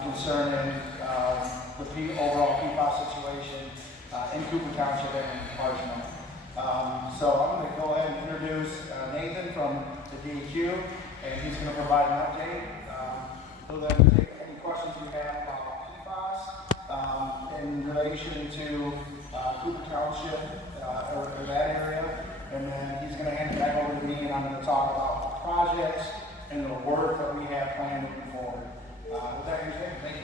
concerning the overall PFAS situation in Cooper Township and Archmont. So I'm going to go ahead and introduce Nathan from the DEQ, and he's going to provide an update. He'll then take any questions you have about PFAS in relation to Cooper Township or that area, and then he's going to hand it back over to me, and I'm going to talk about projects and the work that we have planned moving forward. With that being said, thank you.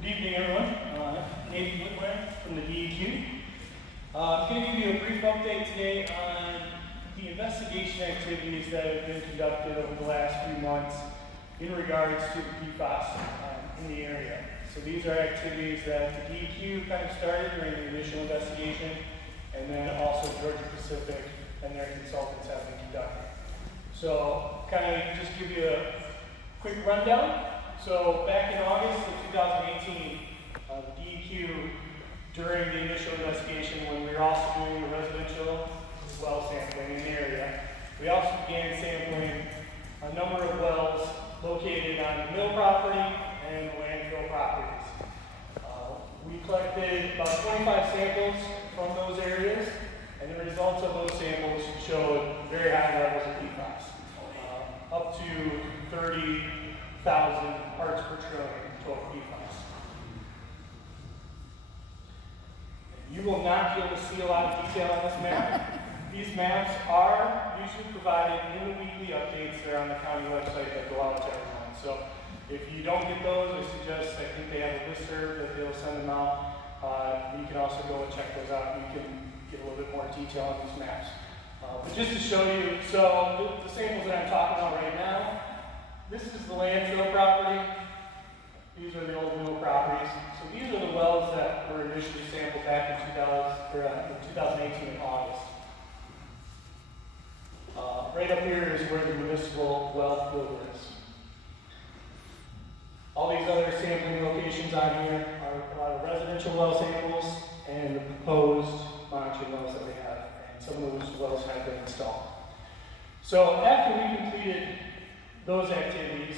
Good evening, everyone. Nathan Whitmire from the DEQ. I'm going to give you a brief update today on the investigation activities that have been conducted over the last few months in regards to the PFAS in the area. So these are activities that the DEQ kind of started during the initial investigation, and then also Georgia Pacific and their consultants have been conducting. So kind of just give you a quick rundown. So back in August of 2018, the DEQ, during the initial investigation, when we were also doing the residential well sampling in the area, we also began sampling a number of wells located on the mill property and the landfill properties. We collected about 25 samples from those areas, and the results of those samples showed very high levels of PFAS, up to 30,000 parts per trillion total PFAS. You will not be able to see a lot of detail on this map. These maps are usually provided in the weekly updates that are on the county website that go out to everyone. So if you don't get those, I suggest, I think they have a listserv that they'll send them out. You can also go and check those out, and you can get a little bit more detail on these maps. But just to show you, so the samples that I'm talking about right now, this is the landfill property. These are the old mill properties. So these are the wells that were initially sampled back in 2018 in August. Right up here is where the municipal well filter is. All these other sampling locations on here are residential well samples and the proposed monitoring wells that we have, and some of those wells have been installed. So after we completed those activities,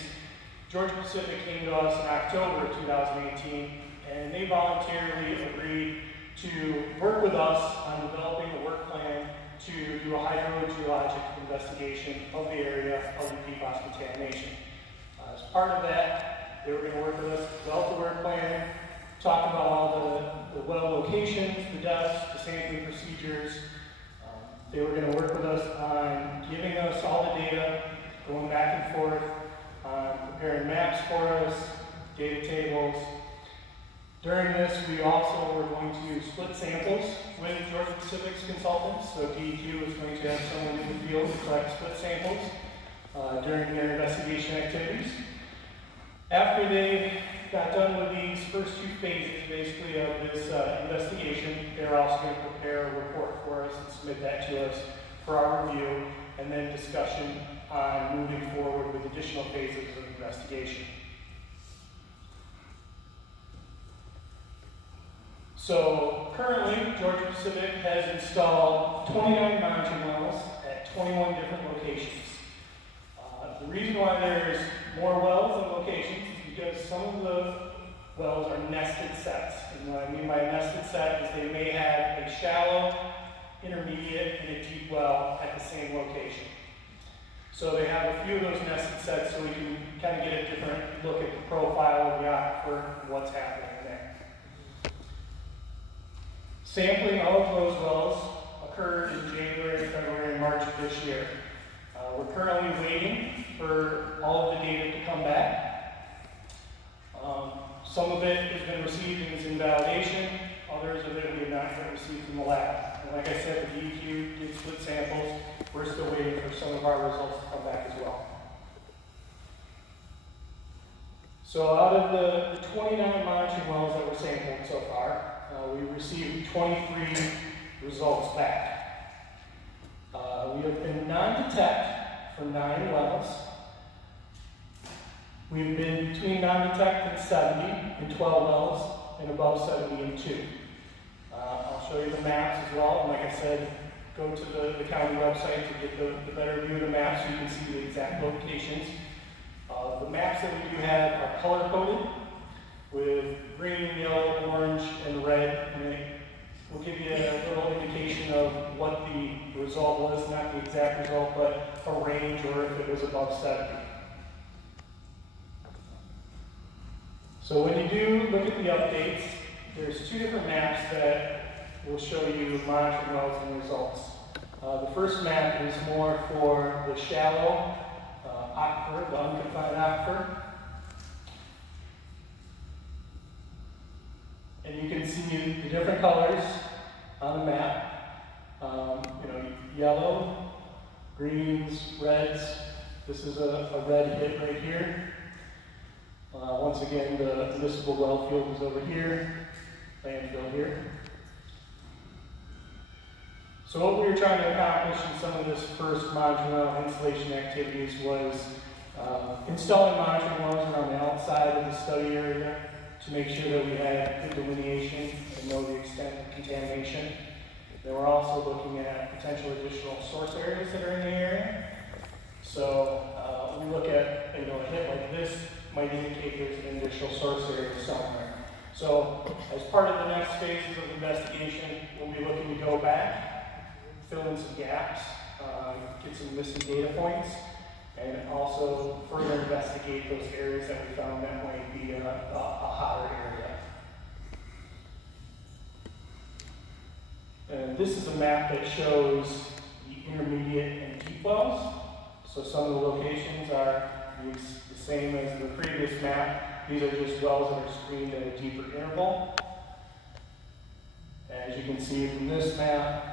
Georgia Pacific came to us in October of 2018, and they voluntarily agreed to work with us on developing a work plan to do a hydrogeologic investigation of the area of the PFAS contamination. As part of that, they were going to work with us, develop the work plan, talk about all the well locations, the depths, the sampling procedures. They were going to work with us on giving us all the data, going back and forth, preparing maps for us, data tables. During this, we also were going to split samples with Georgia Pacific's consultants. So DEQ was going to have someone in the field to collect split samples during their investigation activities. After they got done with these first two phases, basically, of this investigation, they're also going to prepare a report for us and submit that to us for our review, and then discussion on moving forward with additional phases of investigation. So currently, Georgia Pacific has installed 29 monitoring wells at 21 different locations. The reason why there's more wells than locations is because some of the wells are nested sets. And what I mean by a nested set is they may have a shallow, intermediate, and a deep well at the same location. So they have a few of those nested sets, so we can kind of get a different look at the profile of the aquifer and what's happening there. Sampling of those wells occurred in January, February, and March of this year. We're currently waiting for all of the data to come back. Some of it has been received and is in validation. Others of it we have not yet received from the lab. And like I said, the DEQ did split samples. We're still waiting for some of our results to come back as well. So out of the 29 monitoring wells that were sampled so far, we received 23 results back. We have been non-detect for 9 wells. We've been between non-detect and 70 in 12 wells, and above 70 in 2. I'll show you the maps as well, and like I said, go to the county website to get the better view of the map so you can see the exact locations. The maps that we do have are color coded with green, yellow, orange, and red, and it will give you a little indication of what the result was, not the exact result, but a range or if it was above 70. So when you do look at the updates, there's two different maps that will show you monitoring wells and results. The first map is more for the shallow aquifer, the unconfined aquifer. And you can see the different colors on the map. Yellow, greens, reds. This is a red hit right here. Once again, the municipal well field is over here, landfill here. So what we were trying to accomplish in some of this first monitoring well installation activities was installing monitoring wells around the outside of the study area to make sure that we had good delineation and know the extent of contamination. Then we're also looking at potential additional source areas that are in the area. So we look at a hit like this might indicate there's an additional source area somewhere. So as part of the next phases of investigation, we'll be looking to go back, fill in some gaps, get some missing data points, and also further investigate those areas that we found that might be a hotter area. And this is a map that shows the intermediate and deep wells. So some of the locations are the same as the previous map. These are just wells that are screened at a deeper interval. As you can see from this map,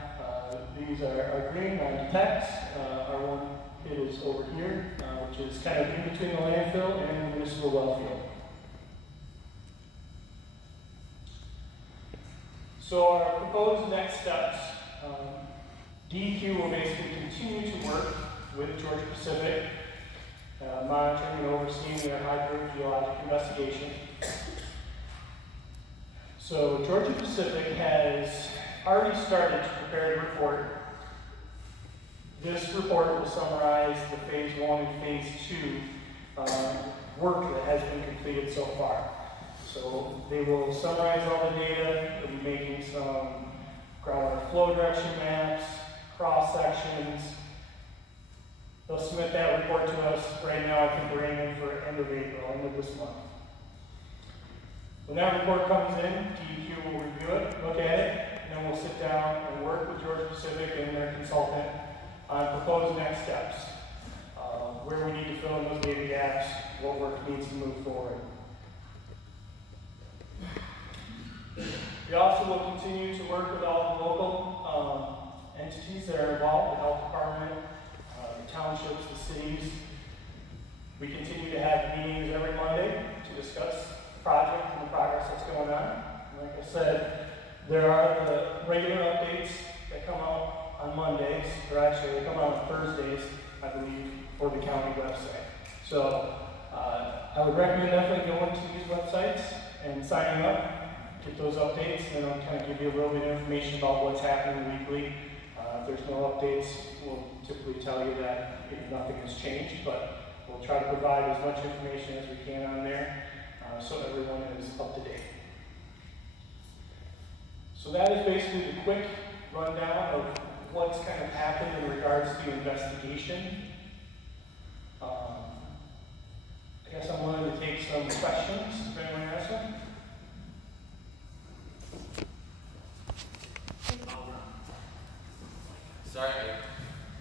these are green, non-detects. Our one hit is over here, which is kind of in between the landfill and the municipal well field. So our proposed next steps, DEQ will basically continue to work with Georgia Pacific, monitoring and overseeing their hydrogeologic investigation. So Georgia Pacific has already started to prepare a report. This report will summarize the phase 1 and phase 2 work that has been completed so far. So they will summarize all the data. They'll be making some groundwater flow direction maps, cross sections. They'll submit that report to us. Right now, I think we're aiming for end of April, end of this month. When that report comes in, DEQ will review it, look at it, and then we'll sit down and work with Georgia Pacific and their consultant on proposed next steps, where we need to fill in those data gaps, what work needs to move forward. We also will continue to work with all the local entities that are involved, the health department, the townships, the cities. We continue to have meetings every Monday to discuss the project and the progress that's going on. Like I said, there are the regular updates that come out on Mondays, or actually they come out on Thursdays, I believe, for the county website. So I would recommend definitely going to these websites and signing up, get those updates, and then I'll kind of give you a little bit of information about what's happening weekly. If there's no updates, we'll typically tell you that nothing has changed, but we'll try to provide as much information as we can on there so everyone is up to date. So that is basically the quick rundown of what's kind of happened in regards to the investigation. I guess I'm willing to take some questions if anyone has some. Sorry,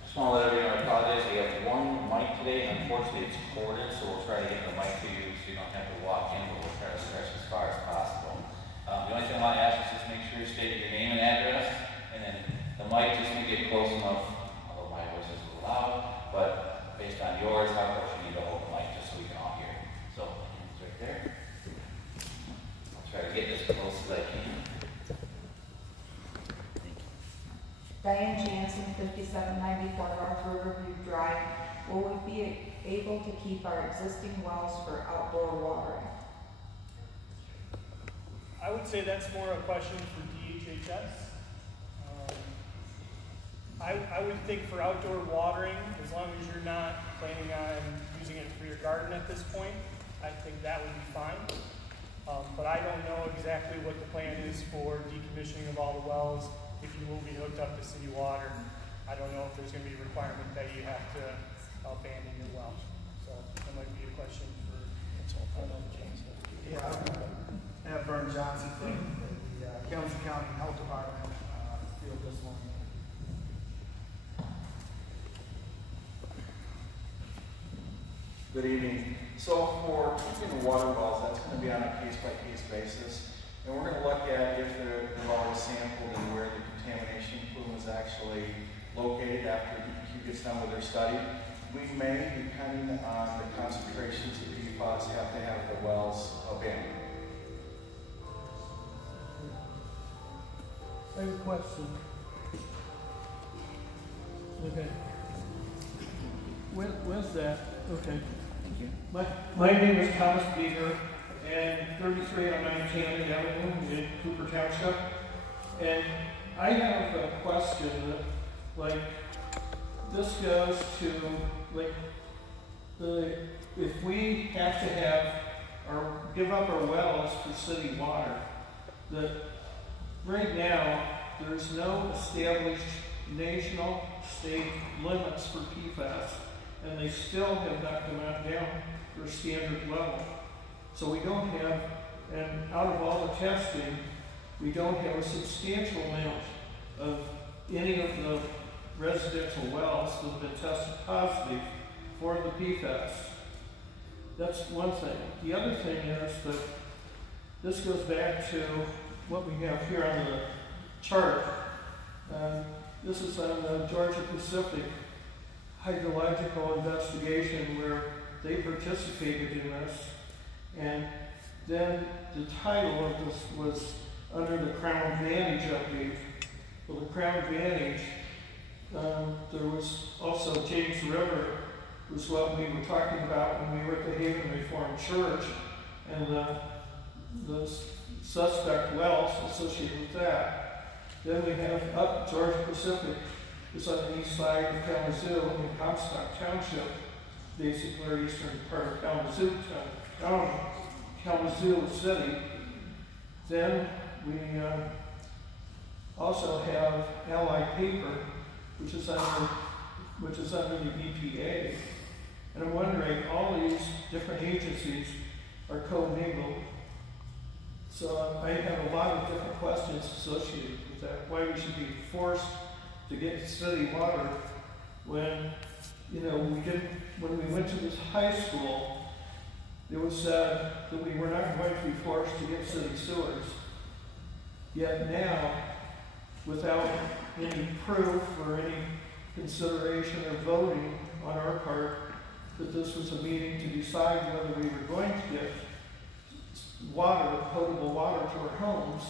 just want to let everyone apologize. We have one mic today. Unfortunately, it's corded, so we'll try to get the mic to you so you don't have to walk in, but we'll try to stretch as far as possible. The only thing I want to ask is just make sure you state your name and address, and then the mic just to get close enough, although my voice is a little loud, but based on yours, how close you need to hold the mic just so we can all hear. So, it's right there. I'll try to get as close as I can. Diane Jansen, 5794 North Riverview Drive. Will we be able to keep our existing wells for outdoor watering? I would say that's more a question for DHHS. I would think for outdoor watering, as long as you're not planning on using it for your garden at this point, I think that would be fine. But I don't know exactly what the plan is for decommissioning of all the wells if you will be hooked up to city water. I don't know if there's going to be a requirement that you have to abandon your well. So that might be a question for, I don't know, James. Yeah, I have Vern Johnson from the Kansas County Health Department, field this one. Good evening. So for keeping the water wells, that's going to be on a case-by-case basis. And we're going to look at if the well is sampled and where the contamination plume is actually located after DEQ gets done with their study. We may, depending on the concentrations of PFAS, have to have the wells abandoned. I have a question. Okay. Where's that? Okay. Thank you. My name is Thomas Beaver, and 33 on 19 Avenue in Cooper Township. And I have a question that, like, this goes to, like, if we have to have or give up our wells for city water, that right now there's no established national, state limits for PFAS, and they still have not come out down to a standard level. So we don't have, and out of all the testing, we don't have a substantial amount of any of the residential wells that have been tested positive for the PFAS. That's one thing. The other thing is that this goes back to what we have here on the chart. This is on the Georgia Pacific hydrological investigation where they participated in this. And then the title of this was under the Crown Vantage update. Well, the Crown Vantage, there was also James River, was what we were talking about when we were at the Haven Reformed Church, and the suspect wells associated with that. Then we have up Georgia Pacific, is on the east side of Kalamazoo in Comstock Township, basically eastern part of Kalamazoo City. Then we also have Allied Paper, which is under the EPA. And I'm wondering, all these different agencies are commingled. So I have a lot of different questions associated with that. Why we should be forced to get city water when, you know, when we went to this high school, it was said that we were not going to be forced to get city sewers. Yet now, without any proof or any consideration or voting on our part that this was a meeting to decide whether we were going to get water, potable water to our homes,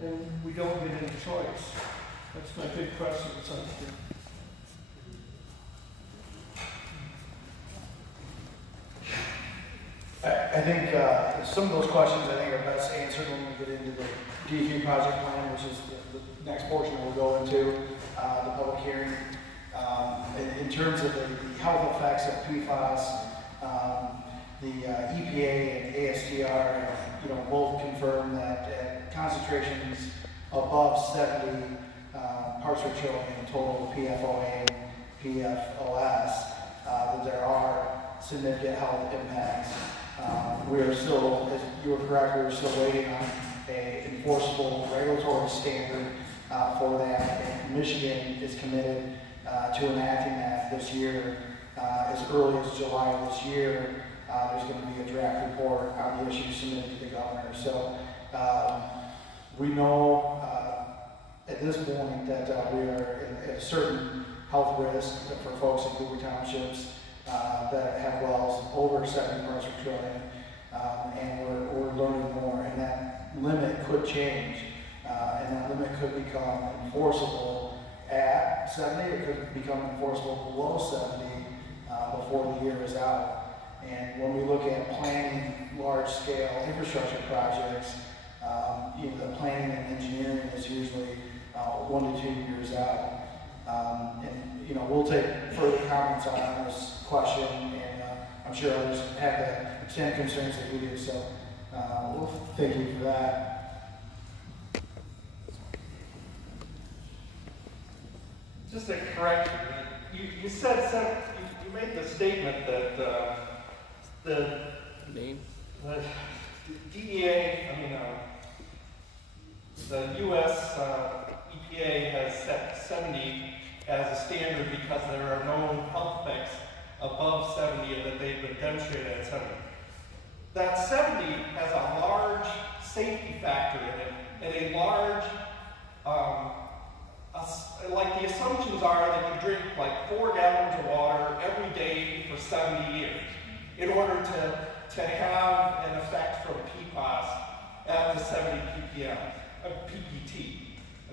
and we don't get any choice. That's my big question that's up here. I think some of those questions I think are best answered when we get into the DEQ project plan, which is the next portion that we'll go into, the public hearing. In terms of the health effects of PFAS, the EPA and ASTR have, both confirmed that concentrations above 70 parts per trillion in total PFOA and PFOS, that there are significant health impacts. We are still, as you were correct, we are still waiting on an enforceable regulatory standard for that. And Michigan is committed to enacting that this year. As early as July of this year, there's going to be a draft report on the issue submitted to the governor. So we know at this point that we are at a certain health risk for folks in Cooper Townships that have wells over 70 parts per trillion, and we're learning more, and that limit could change, and that limit could become enforceable at 70, it could become enforceable below 70 before the year is out. And when we look at planning large-scale infrastructure projects, the planning and engineering is usually 1 to 2 years out. And, you know, we'll take further comments on this question, and I'm sure others have the same concerns that we do, so we'll thank you for that. Just a correction, you said you made the statement that the DEA, the U.S. EPA has set 70 as a standard because there are no health effects above 70 and that they've been demonstrated at 70. That 70 has a large safety factor in it and a large, like the assumptions are that you drink like 4 gallons of water every day for 70 years in order to have an effect from PFAS at the 70 ppm, PPT,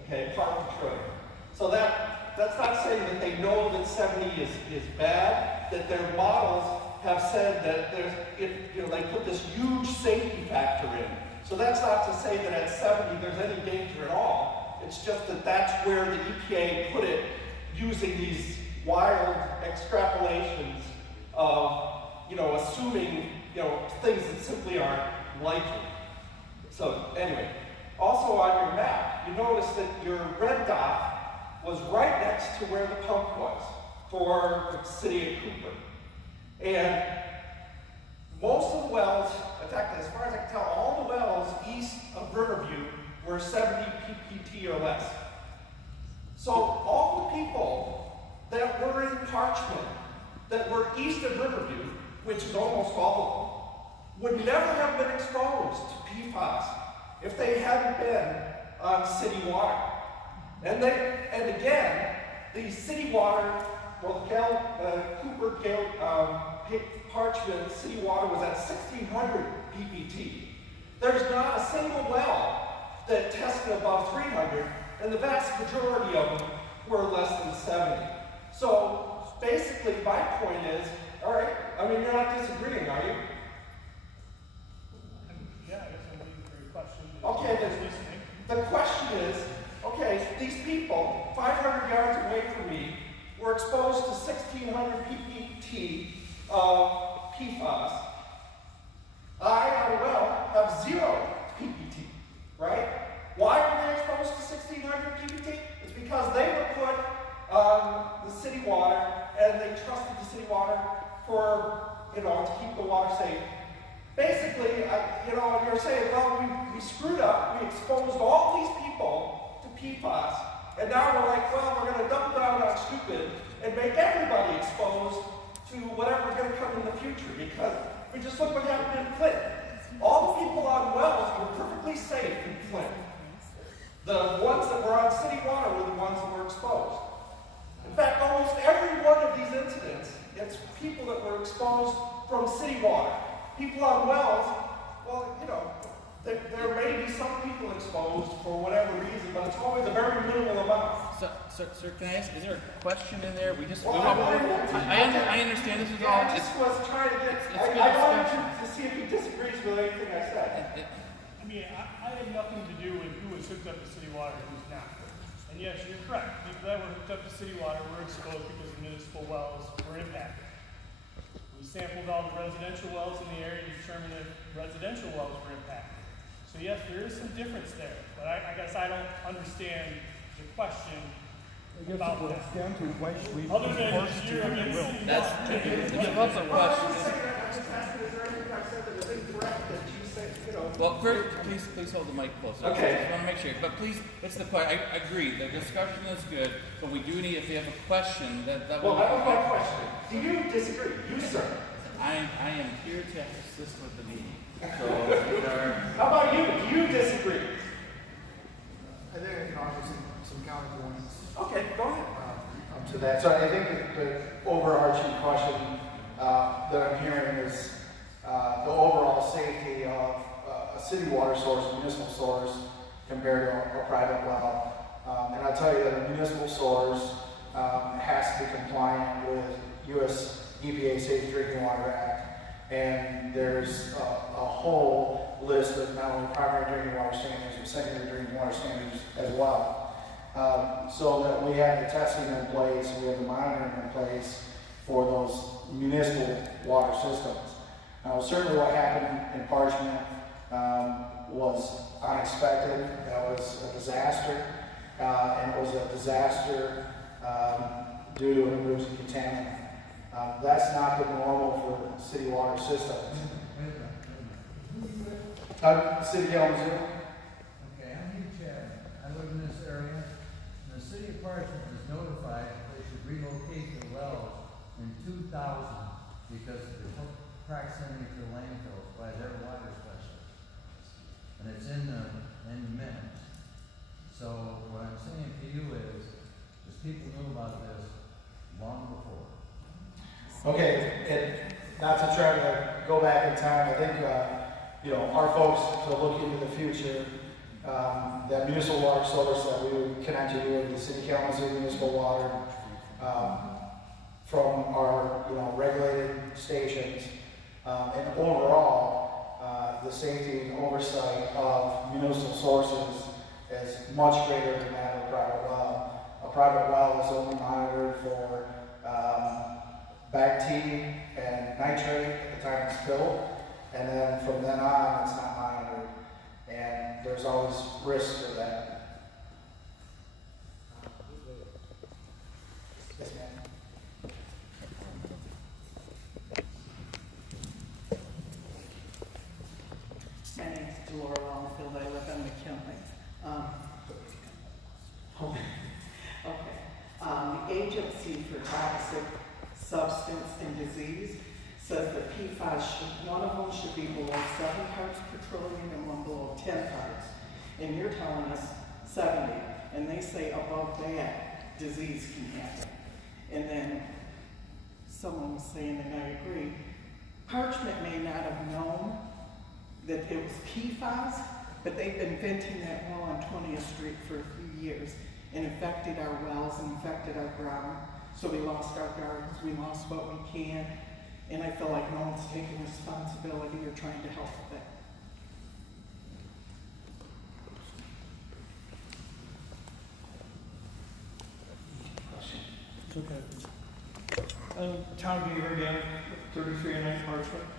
okay, part per trillion. So that's not saying that they know that 70 is bad, that their models have said that they put this huge safety factor in. So that's not to say that at 70 there's any danger at all. It's just that that's where the EPA put it using these wild extrapolations of, assuming, things that simply aren't likely. So anyway, also on your map, you notice that your red dot was right next to where the pump was for the city of Cooper. And most of the wells, in fact, as far as I can tell, all the wells east of Riverview were 70 ppt or less. So all the people that were in Parchment, that were east of Riverview, which is almost all of them, would never have been exposed to PFAS if they hadn't been on city water. And again, the city water, Cooper Parchment city water was at 1,600 ppt. There's not a single well that tested above 300, and the vast majority of them were less than 70. So basically, my point is, all right, you're not disagreeing, are you? Yeah, I guess I'm waiting for your question. Okay, the question is, okay, these people, 500 yards away from me, were exposed to 1,600 ppt of PFAS. I, on a well, have 0 ppt, right? Why were they exposed to 1,600 ppt? It's because they were put on the city water, and they trusted the city water for, to keep the water safe. Basically, you're saying, well, we screwed up, we exposed all these people to PFAS, and now we're like, well, we're going to dump down on stupid and make everybody exposed to whatever's going to come in the future, because we just look what happened in Flint. All the people on wells were perfectly safe in Flint. The ones that were on city water were the ones that were exposed. In fact, almost every one of these incidents, it's people that were exposed from city water. People on wells, well, there may be some people exposed for whatever reason, but it's always a very minimal amount. Sir, can I ask, is there a question in there? I understand this is all. I just was trying to get, good I wanted to see if he disagrees with anything I said. I had nothing to do with who was hooked up to city water and who's not. And yes, you're correct. People that were hooked up to city water were exposed because the municipal wells were impacted. We sampled all the residential wells in the area to determine if residential wells were impacted. So yes, there is some difference there, but I guess I don't understand the question about that. Other than you're against That's a question. I'm just asking, is there anything I've said that is incorrect that you say, Well, first, please hold the mic closer. Okay. I just want to make sure. But please, it's the question. I agree. The discussion is good, but we do need, if you have a question, that well, that was my question. Do you disagree? You, sir. I am here to assist with the meeting. So, How about you? Do you disagree? I think there's some counterpoints Okay, go ahead. To that. So I think the overarching question that I'm hearing is the overall safety of a city water source, a municipal source, compared to a private well. And I'll tell you that a municipal source has to be compliant with U.S. EPA Safe Drinking Water Act. And there's a whole list of not only primary drinking water standards, but secondary drinking water standards as well. so that we have the testing in place, we have the monitoring in place for those municipal water systems. Now, certainly what happened in Parchment was unexpected. That was a disaster, and it was a disaster due to an emerging contaminant. That's not the normal for city water systems. City Kalamazoo. Okay, I'm Hugh Chad. I live in this area, and the city of Parchment was notified they should relocate the wells in 2000 because of the proximity to landfills by their water specialists. And it's in the minutes. So what I'm saying to you is people knew about this long before. Okay, and not to try to go back in time, I think, our folks to look into the future, that municipal water source that we would connect you with, the City Kalamazoo municipal water, from our, regulated stations, and overall, the safety and oversight of municipal sources is much greater than that of a private well. A private well is only monitored for bacteria and nitrate at the time it's built, and then from then on it's not monitored, and there's always risk for that. Yes, ma'am. My name is Delora Longfield. I live in McKinley. The Agency for Toxic Substance and Disease says that PFAS one of them should be below 7 parts per trillion and one below 10 parts. And you're telling us 70, and they say above that, disease can happen. And then someone was saying, and I agree, Parchment may not have known that it was PFAS, but they've been venting that well on 20th Street for a few years and infected our wells and infected our ground. So we lost our gardens, we lost what we can, and I feel like no one's taking responsibility or trying to help with it. Okay. Tom Beaver again, 3309 Parchment.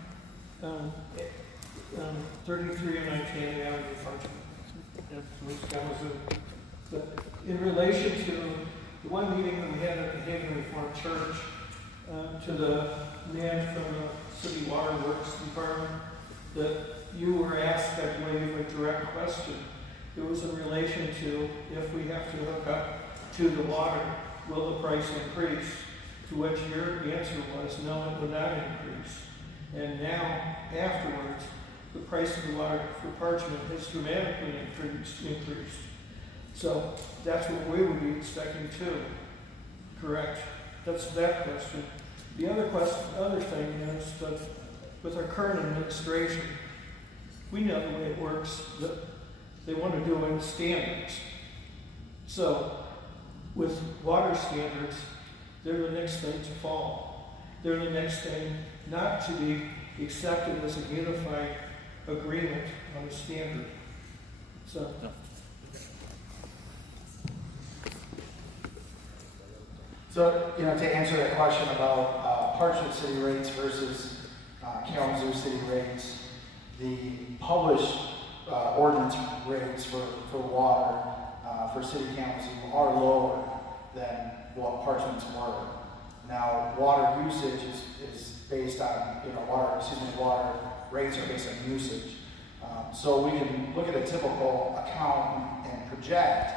3309 Candy Avenue, Parchment. But in relation to the one meeting that we had at the Haven Reformed Church, to the man from the City Water Works Department, that you were asked, I believe, a direct question. It was in relation to if we have to hook up to the water, will the price increase? To which your answer was, no, it would not increase. And now, afterwards, the price of the water for Parchment has dramatically increased. So that's what we would be expecting too. Correct? That's that question. The other thing is that with our current administration, we know the way it works, that they want to do it in standards. So with water standards, they're the next thing to fall. They're the next thing not to be accepted as a unified agreement on a standard. So. So, to answer that question about Parchment City rates versus Kalamazoo City rates, the published ordinance rates for water for City of Kalamazoo are lower than what Parchment's were. Now, water usage is based on, water rates are based on usage. So we can look at a typical account and project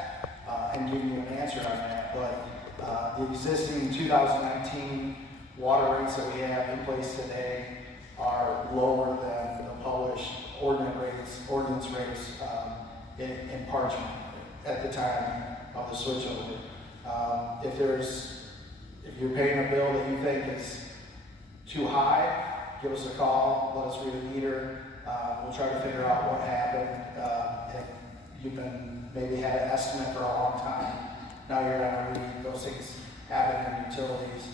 and give you an answer on that, but the existing 2019 water rates that we have in place today are lower than the published ordinance rates in Parchment at the time of the switchover. If you're paying a bill that you think is too high, give us a call, let us read a meter. We'll try to figure out what happened. If you've been maybe had an estimate for a long time, now you're going to read. Those things happen in utilities.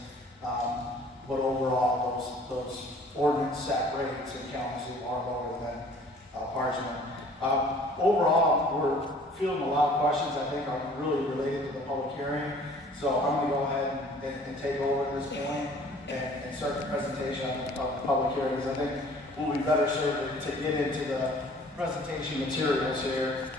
But overall, those ordinance set rates in Kalamazoo are lower than Parchment. Overall, we're fielding a lot of questions I think are really related to the public hearing. So I'm going to go ahead and take over at this point and start the presentation of the public hearing, because I think we'll be better served to get into the presentation materials here.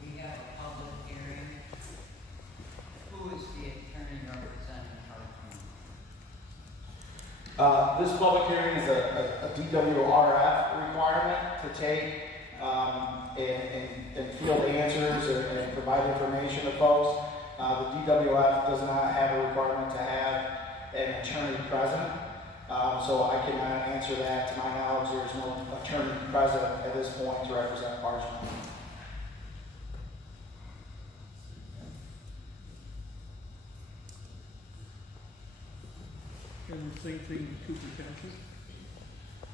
We have a public hearing. Who is the attorney representing Hartman? This public hearing is a DWRF requirement to take and field answers and provide information to folks. The DWF does not have a requirement to have an attorney present, so I cannot answer that. To my knowledge, there is no attorney present at this point to represent Parchment. And the same thing in Cooper Township?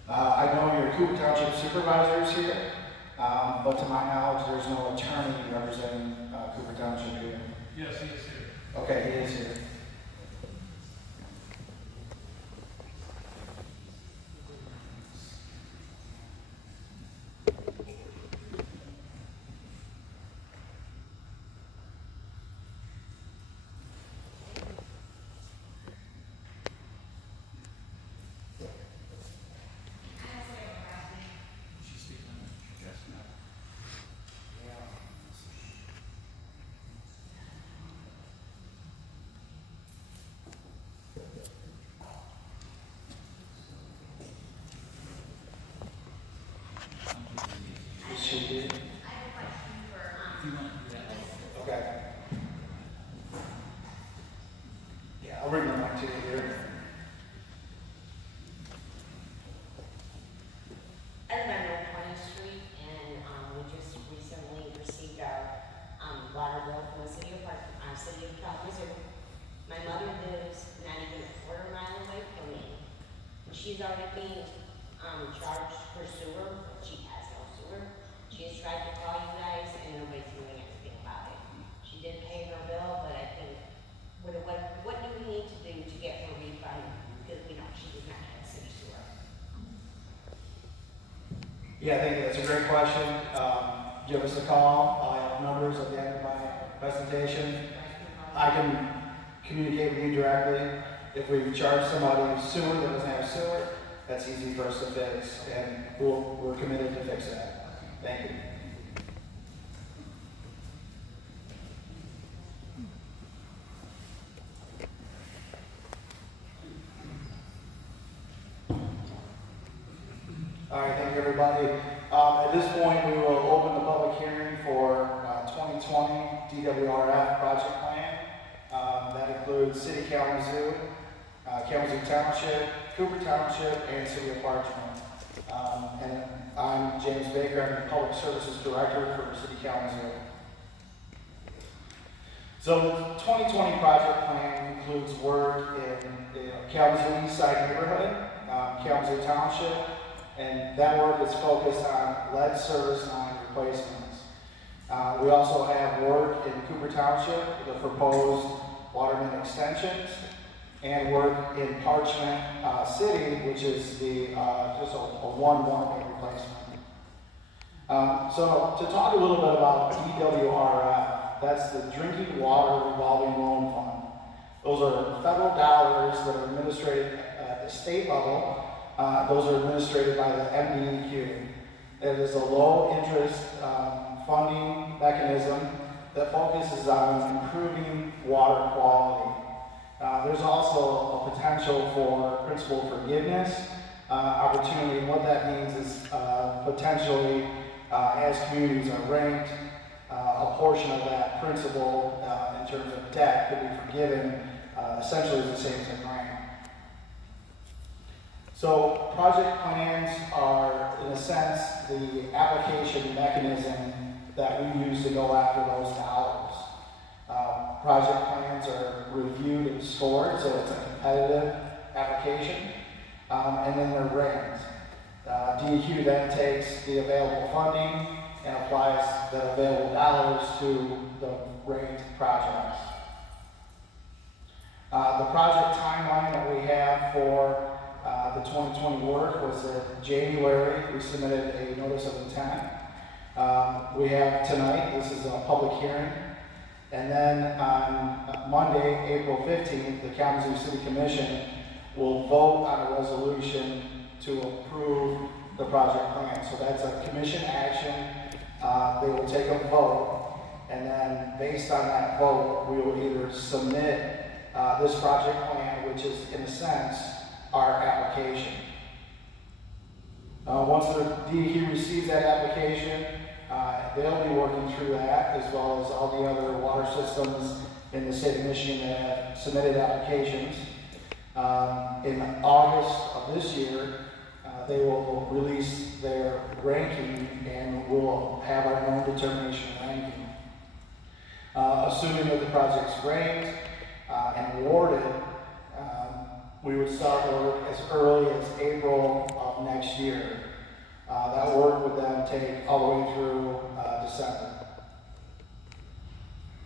I know your Cooper Township supervisor is here, but to my knowledge, there's no attorney representing Cooper Township here. Yes, he is here. Okay, he is here. Should be. I have a question for, Okay. Yeah, I'll bring the mic to you here. I live on North 20th Street, and we just recently received our water bill from the city of Missouri. My mother lives not even a quarter mile away from me. And she's already being charged for sewer, but she has no sewer. She has tried to call you guys, and nobody's doing anything about it. She did pay her bill, but I think, what do we need to do to get her refund? Because we know she does not have city sewer. Yeah, I think that's a great question. Give us a call. I have numbers at the end of my presentation. I can communicate with you directly. If we charge somebody sewer that doesn't have sewer, that's easy for us to fix, and we're committed to fix that. Thank you. All right, thank you, everybody. At this point, we will open the public hearing for 2020 DWRF project plan. That includes City Kalamazoo, Kalamazoo Township, Cooper Township, and City of Parchment. And I'm James Baker. I'm the Public Services Director for City Kalamazoo. So the 2020 project plan includes work in the Kalamazoo East Side neighborhood, Kalamazoo Township, and that work is focused on lead service line replacements. We also have work in Cooper Township, the proposed water main extensions, and work in Parchment City, which is the just a one water main replacement. So to talk a little bit about DWRF, that's the Drinking Water Revolving Loan Fund. Those are federal dollars that are administered at the state level. Those are administered by the MDEQ. It is a low interest funding mechanism that focuses on improving water quality. There's also a potential for principal forgiveness opportunity. And what that means is potentially, as communities are ranked, a portion of that principal in terms of debt could be forgiven, essentially as the same as a grant. So project plans are, in a sense, the application mechanism that we use to go after those dollars. Project plans are reviewed and scored, so it's a competitive application, and then they're ranked. DEQ then takes the available funding and applies the available dollars to the ranked projects. The project timeline that we have for the 2020 work was in January. We submitted a notice of intent. We have tonight, this is a public hearing. And then on Monday, April 15th, the Kalamazoo City Commission will vote on a resolution to approve the project plan. So that's a commission action. They will take a vote, and then based on that vote, we will either submit this project plan, which is in a sense our application. Once the DEQ receives that application, they'll be working through that, as well as all the other water systems in the state of Michigan that have submitted applications. In August of this year, they will release their ranking, and we'll have our own determination ranking. Assuming that the project's ranked and awarded, we would start work as early as April of next year. That work would then take all the way through December.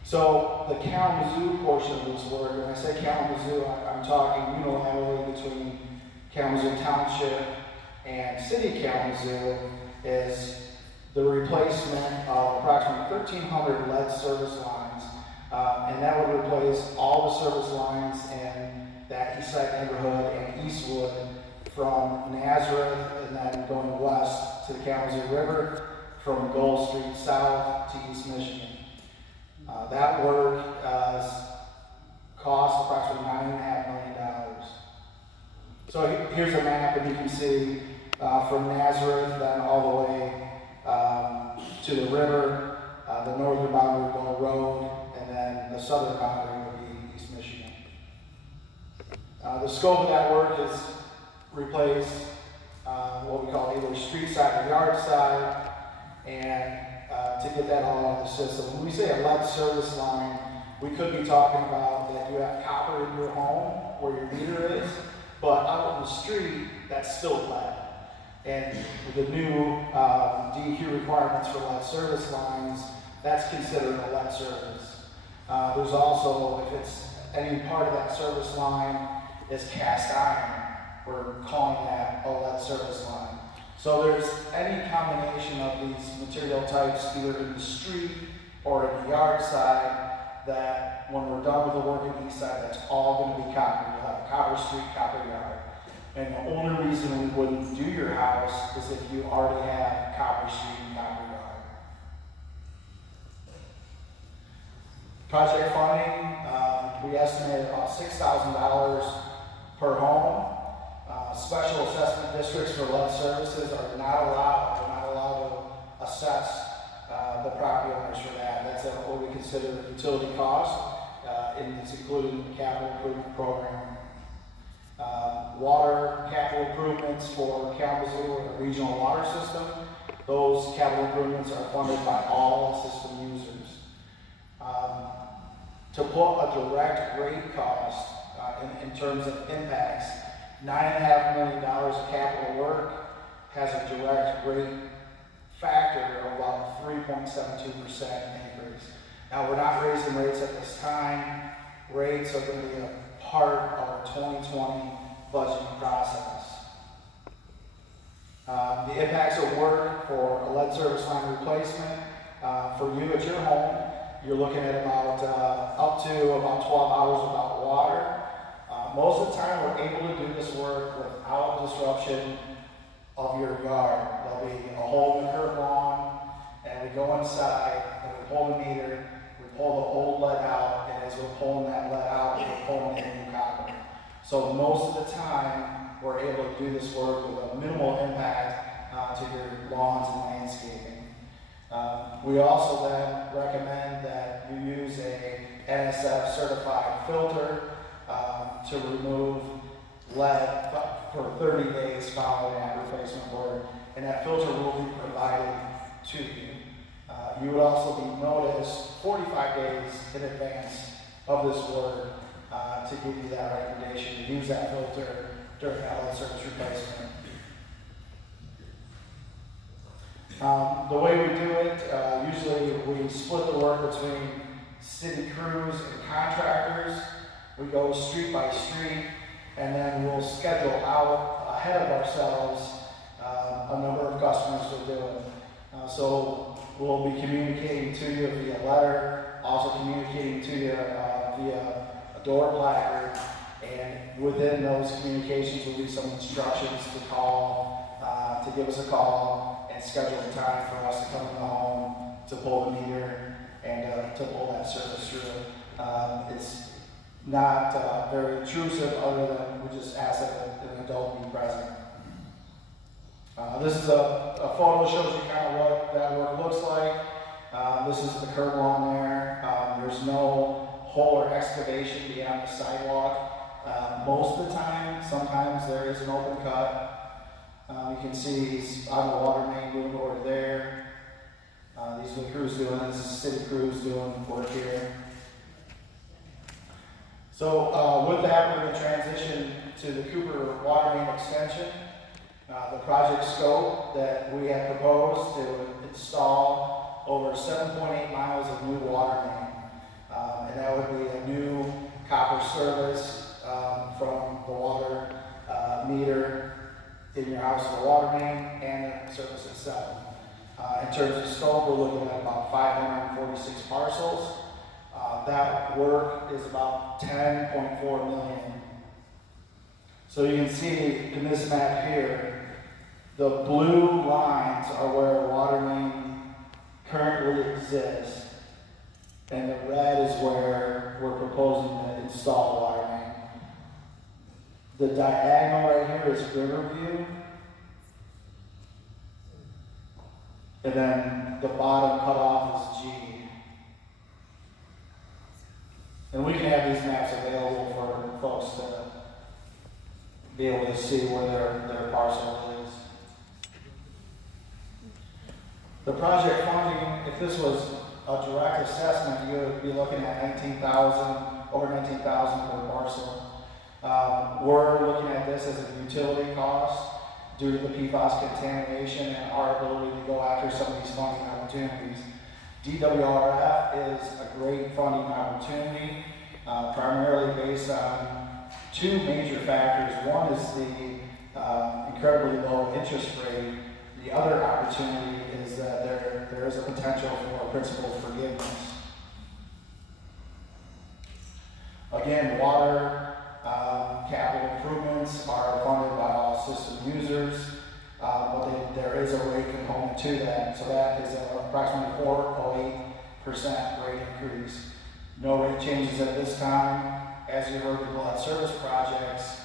So the Kalamazoo portion of this work, when I say Kalamazoo, I'm talking unilaterally between Kalamazoo Township and City Kalamazoo, is the replacement of approximately 1,300 lead service lines, and that would replace all the service lines in that East Side neighborhood and Eastwood from Nazareth and then going west to the Kalamazoo River, from Gold Street south to East Michigan. That work cost approximately $9.5 million. So here's a map, and you can see from Nazareth then all the way to the river, the northern boundary would go road, and then the southern boundary would be East Michigan. The scope of that work is replace what we call either street side or yard side, and to get that all out of the system. When we say a lead service line, we could be talking about that you have copper in your home where your meter is, but out on the street, that's still lead. And with the new DEQ requirements for lead service lines, that's considered a lead service. There's also, if it's any part of that service line is cast iron, we're calling that a lead service line. So there's any combination of these material types, either in the street or in the yard side, that when we're done with the work in the east side, that's all going to be copper. You'll have copper street, copper yard. And the only reason we wouldn't do your house is if you already have copper street and copper yard. Project funding, we estimate about $6,000 per home. Special assessment districts for lead services are not allowed. They're not allowed to assess the property owners for that. That's what we consider utility cost, and it's included in the capital improvement program. Water capital improvements for Kalamazoo or the regional water system. Those capital improvements are funded by all system users. To put a direct rate cost in terms of impacts, $9.5 million of capital work has a direct rate factor of about 3.72% increase. Now, we're not raising rates at this time. Rates are going to be a part of our 2020 budgeting process. The impacts of work for a lead service line replacement, for you at your home, you're looking at about up to about 12 hours without water. Most of the time, we're able to do this work without disruption of your yard. There'll be a hole in the curb lawn, and we go inside, and we pull the meter, we pull the old lead out, and as we're pulling that lead out, we're pulling in new copper. So most of the time, we're able to do this work with a minimal impact to your lawns and landscaping. We also then recommend that you use a NSF certified filter to remove lead for 30 days following that replacement work, and that filter will be provided to you. You would also be noticed 45 days in advance of this work to give you that recommendation to use that filter during that lead service replacement. The way we do it, usually we split the work between city crews and contractors. We go street by street, and then we'll schedule out ahead of ourselves a number of customers we're doing. So we'll be communicating to you via letter, also communicating to you via a door placard, and within those communications will be some instructions to call, to give us a call and schedule a time for us to come in the home, to pull the meter, and to pull that service through. It's not very intrusive, other than we just ask that an adult be present. This is a photo, shows you kind of what that work looks like. This is the curb along there. There's no hole or excavation beyond the sidewalk. Most of the time, sometimes there is an open cut. You can see he's on the water main doing over there. These are the crews doing this. This is city crews doing work here. So with that, we're going to transition to the Cooper water main extension. The project scope that we have proposed to install over 7.8 miles of new water main. And that would be a new copper service from the water meter in your house to the water main and the service itself. In terms of scope, we're looking at about 546 parcels. That work is about 10.4 million. So you can see in this map here, the blue lines are where water main currently exists, and the red is where we're proposing to install water main. The diagonal right here is Riverview, and then the bottom cutoff is G. And we can have these maps available for folks to be able to see where their parcel is. The project funding, if this was a direct assessment, you would be looking at over 19,000 per parcel. We're looking at this as a utility cost due to the PFAS contamination and our ability to go after some of these funding opportunities. DWRF is a great funding opportunity, primarily based on two major factors. One is the incredibly low interest rate. The other opportunity is that there is a potential for principal forgiveness. Again, water capital improvements are funded by all system users, but there is a rate component to that. So that is approximately 4.08% rate increase. No rate changes at this time. As you heard, the lead service projects,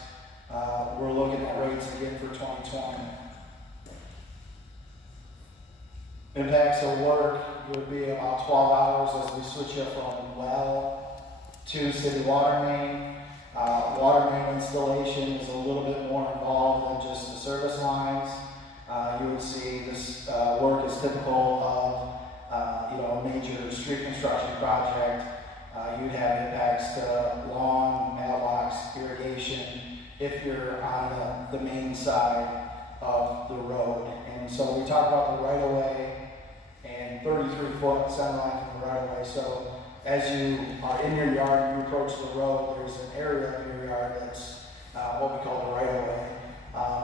we're looking at rates again for 2020. Impacts of work would be about 12 hours as we switch you from well to city water main. Water main installation is a little bit more involved than just the service lines. You would see this work is typical of a major street construction project. You'd have impacts to lawn, mailbox, irrigation if you're on the main side of the road. And so we talk about the right-of-way and 33-foot center line from the right-of-way. So as you are in your yard and you approach the road, there's an area of your yard that's what we call the right-of-way.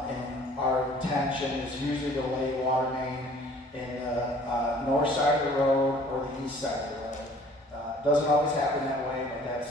And our intention is usually to lay water main in the north side of the road or the east side of the road. It doesn't always happen that way, but that's